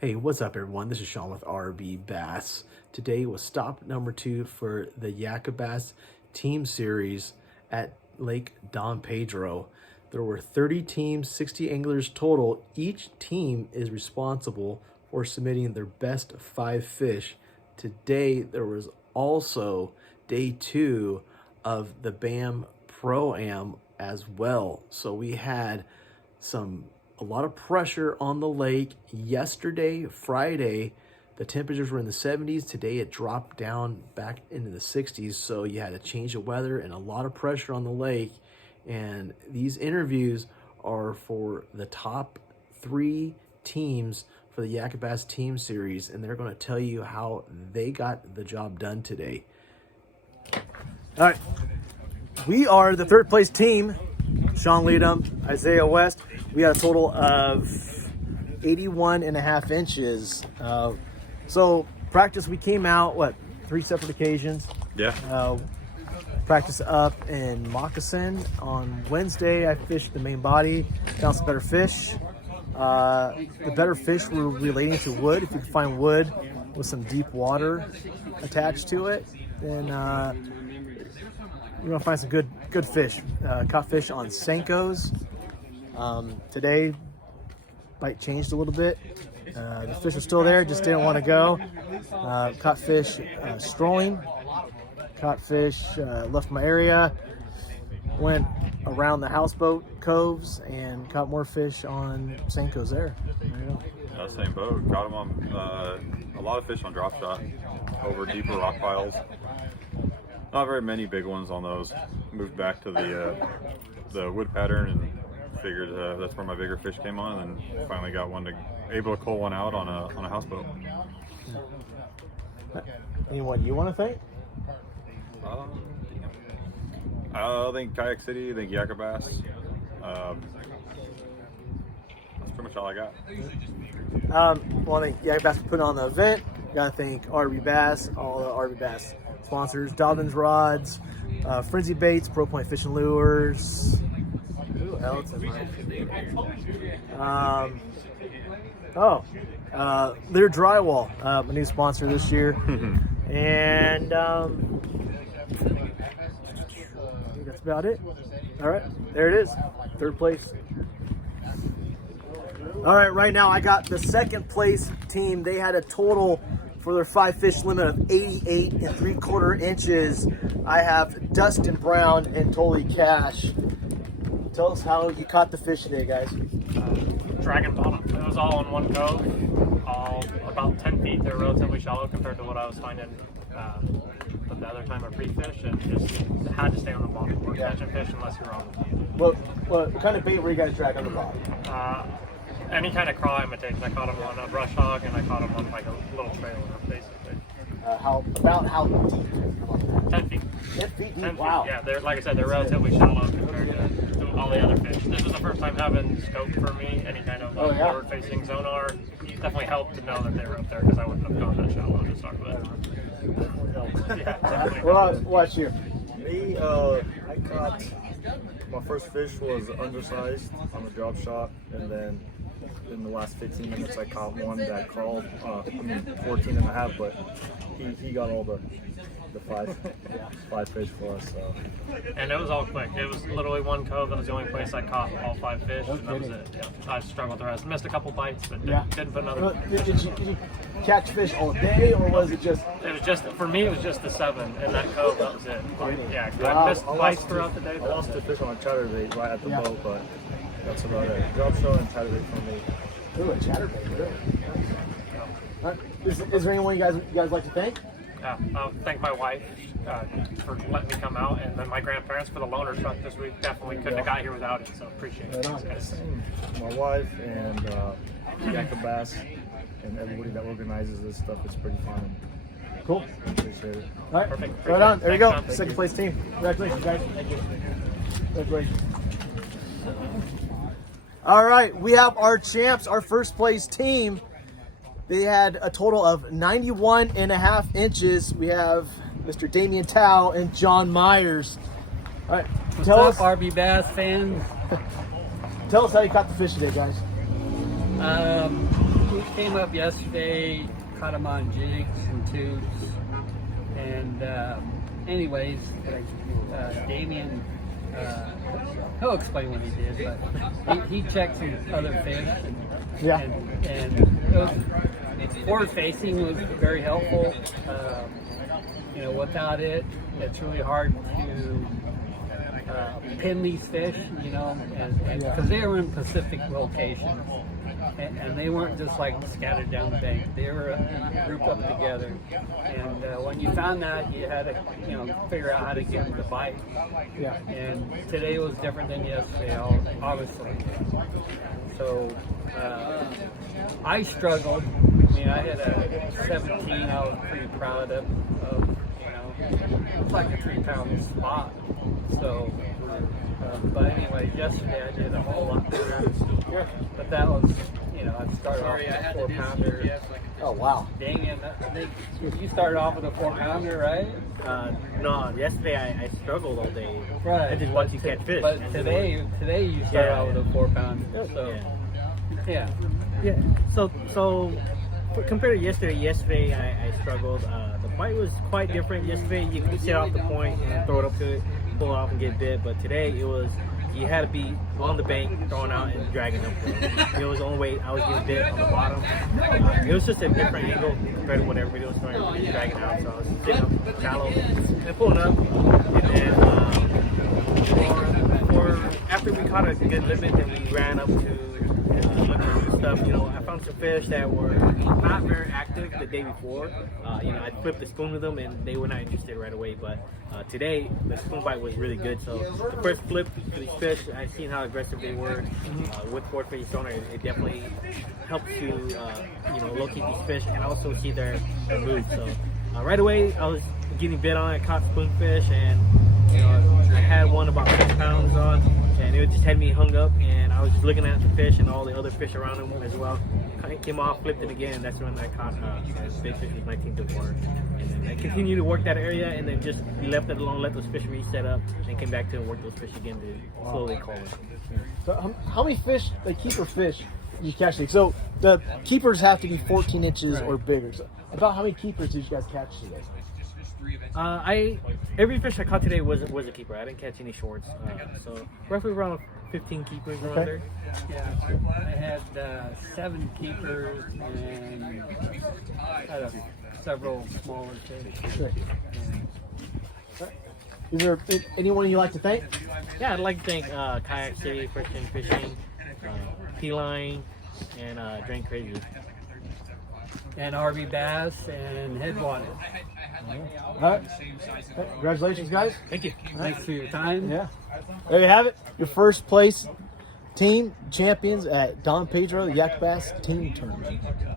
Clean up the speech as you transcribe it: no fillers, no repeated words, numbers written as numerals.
Hey, what's up, everyone? This is Sean with Yak-a-Bass. Today was stop number 2 for the Yak-a-Bass team series at Lake Don Pedro. There were 30 teams, 60 anglers total. Each team is responsible for submitting their best 5 fish. Today, there was also day 2 of the BAM Pro-Am as well. So we had a lot of pressure on the lake. Yesterday, Friday, the temperatures were in the 70s. Today it dropped down back into the 60s. So you had a change of weather and a lot of pressure on the lake. And these interviews are for the top 3 teams for the Yak-a-Bass team series. And they're going to tell you how they got the job done today. All right. We are the 3rd place team. Sean Leadham, Isaiah West. We had a total of 81.5 inches. So practice, we came out, 3 separate occasions? Yeah. Practice up in Moccasin. On Wednesday, I fished the main body, found some better fish. The better fish were relating to wood. If you can find wood with some deep water attached to it, then you're gonna find some good fish. Caught fish on Senkos. Today, bite changed a little bit. The fish are still there, just didn't want to go. Caught fish strolling. Caught fish, left my area. Went around the houseboat coves and caught more fish on Senkos there. Same boat. Caught them on a lot of fish on drop shot over deeper rock piles. Not very many big ones on those. Moved back to the wood pattern and figured that's where my bigger fish came on, and then finally got able to cull one out on a houseboat. Anyone you want to thank? I think Kayak City. I think Yak-a-Bass. That's pretty much all I got. Well, I think Yak-a-Bass put on the event. Gotta thank Yak-a-Bass, all the Yak-a-Bass sponsors, Dobbins Rods, Frenzy Baits, Pro Point Fishing Lures. Who else am I? Lear Drywall, my new sponsor this year. And I think that's about it. All right, there it is, 3rd place. All right, right now I got the 2nd place team. They had a total for their 5 fish limit of 88.75 inches. I have Dustin Brown and Tolly Cash. Tell us how you caught the fish today, guys. Dragon bottom. It was all in one cove, all about 10 feet. They're relatively shallow compared to what I was finding the other time I pre-fished, and just had to stay on the bottom. We're catching fish unless you're on the bottom. What kind of bait were you guys dragging on the bottom? Any kind of craw imitation. I caught them on a brush hog, and I caught them on like a little trailer, basically. How deep? 10 feet. 10 feet deep. 10 Wow. Feet. Yeah, they're like I said, they're relatively shallow compared to all the other fish. This was the first time having scope for me, any kind of forward-facing sonar. Definitely helped to know that they were up there, because I wouldn't have gone that shallow to start with. Yeah, definitely. Well, watch you. Me, I caught, my first fish was undersized on a drop shot, and then in the last 15 minutes I caught one that crawled, 14.5, but he got all the 5 fish for us. So. And it was all quick. It was literally one cove. That was the only place I caught all 5 fish, and that was it. Yeah. I struggled with the rest. Missed a couple bites, but didn't put another. Did you catch fish all day, or was it just? It was just, for me, it was just the 7 in that cove. That was it. Yeah, Wow. I missed bites throughout the day. I lost a fish on a chatterbait right at the boat, but that's about it. Drop shot and chatterbait for me. Ooh, a chatterbait, really? All right. Is there anyone you guys like to thank? I'll thank my wife for letting me come out, and then my grandparents for the loaner truck this week. Definitely couldn't have got here without it, so appreciate it. Guys. My wife and Yak-a-Bass and everybody that organizes this stuff. It's pretty fun. Cool. Appreciate it. All right, Perfect. right on. There you go. Thanks, 2nd place team. Congratulations, guys. Thank you. Congratulations. All right, we have our champs, our 1st place team. They had a total of 91.5 inches. We have Mr. Damian Tao and John Myers. All right, tell us, Yak-a-Bass fans. tell us how you caught the fish today, guys. came up yesterday, caught them on jigs and tubes, and anyways, Damien, he'll explain what he did, but he checked some other fish, and it was, forward facing was very helpful. You know, without it, it's really hard to pin these fish, you know, and because they were in Pacific locations, and they weren't just like scattered down the bank. They were grouped up together, and when you found that, you had to, you know, figure out how to get them to bite. Yeah. And today was different than yesterday, obviously. So I struggled. I mean, I had a 17. I was pretty proud of. You know, it's like a 3-pound spot. So, but anyway, yesterday I did a whole lot better. But that was, you know, I started off with a 4-pounder. Oh, wow. Damien, I think you started off with a 4-pounder, right? No, yesterday I struggled all day. Right. I just watched you catch fish. But today you started out with a 4-pounder. So, yeah. So compared to yesterday I struggled. The bite was quite different. Yesterday you could sit off the point and throw it up to it, pull it off and get bit. But today it was, you had to be on the bank, throwing out and dragging up. It was the only way I was getting bit on the bottom. It was just a different angle compared to what everybody was throwing and dragging out. So I was sitting up shallow and pulling up. And then for after we caught a good limit, then we ran up to looking at stuff. You know, I found some fish that were not very active the day before. You know, I flipped the spoon with them and they were not interested right away. But today, the spoon bite was really good. So the first flip for these fish, I seen how aggressive they were with forward facing sonar. It definitely helps you, you know, locate these fish and also see their mood. So right away, I was getting bit on. I caught spoonfish, and you know, I had one about 6 pounds on, and it just had me hung up. And I was just looking at the fish and all the other fish around him as well. It came off, flipped it again. That's when I caught big fish with my 19th water. And then I continued to work that area, and then just left it alone, let those fish reset up, and came back to work those fish again to slowly call it. So how many fish, like keeper fish, you catch? So the keepers have to be 14 inches or bigger. So about how many keepers did you guys catch today? Every fish I caught today was a keeper. I didn't catch any shorts. So roughly around 15 keepers around there. Yeah, I had 7 keepers and several smaller fish. Sure. Is there anyone you'd like to thank? Yeah, I'd like to thank Kayak City, Christian Fishing, P-Line, and Drink Crazy. And Yak-a-Bass and Headwater. All right. Congratulations, guys. Thank you. Thanks for your time. Yeah. There you have it. Your first place team champions at Don Pedro Yak-a-Bass team tournament.